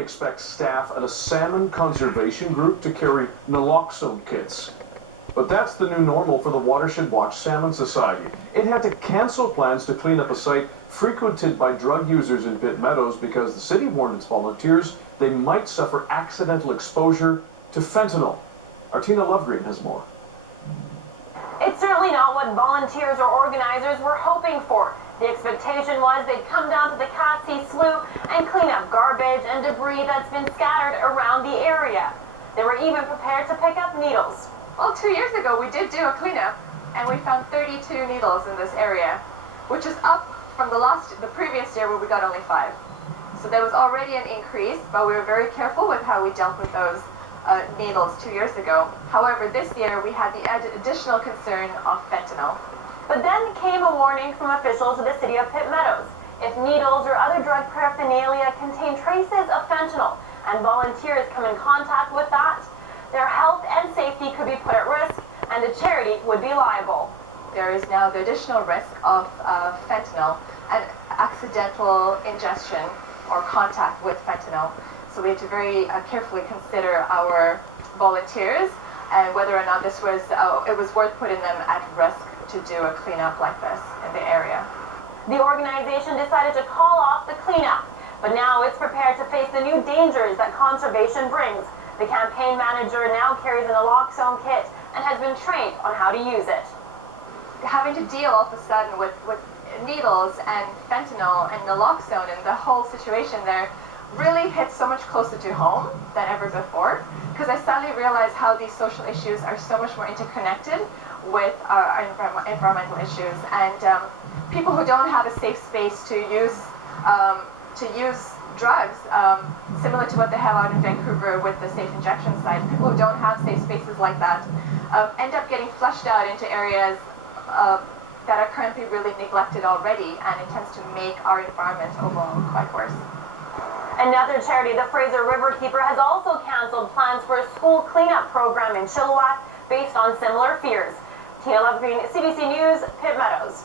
normally expect staff at a salmon conservation group to carry naloxone kits. But that's the new normal for the Watershed Watch Salmon Society. It had to cancel plans to clean up a site frequented by drug users in Pitt Meadows because the city warned its volunteers they might suffer accidental exposure to fentanyl. Artina Lovegreen has more. It's certainly not what volunteers or organizers were hoping for. The expectation was they'd come down to the Katzie Slough and clean up garbage and debris that's been scattered around the area. They were even prepared to pick up needles. Well, 2 years ago we did do a cleanup and we found 32 needles in this area, which is up from the previous year where we got only 5. So there was already an increase, but we were very careful with how we dealt with those needles 2 years ago. However, this year we had the additional concern of fentanyl. But then came a warning from officials of the city of Pitt Meadows. If needles or other drug paraphernalia contain traces of fentanyl and volunteers come in contact with that, their health and safety could be put at risk and the charity would be liable. There is now the additional risk of fentanyl and accidental ingestion or contact with fentanyl. So we have to very carefully consider our volunteers and whether or not it was worth putting them at risk to do a cleanup like this in the area. The organization decided to call off the cleanup, but now it's prepared to face the new dangers that conservation brings. The campaign manager now carries an naloxone kit and has been trained on how to use it. Having to deal all of a sudden with needles and fentanyl and naloxone and the whole situation there really hits so much closer to home than ever before, because I suddenly realized how these social issues are so much more interconnected with our environmental issues, and people who don't have a safe space to use drugs, similar to what they have out in Vancouver with the safe injection site. People who don't have safe spaces like that end up getting flushed out into areas that are currently really neglected already, and it tends to make our environment overall quite worse. Another charity, the Fraser Riverkeeper, has also canceled plans for a school cleanup program in Chilliwack based on similar fears. Tina Lovegreen, CBC News, Pitt Meadows.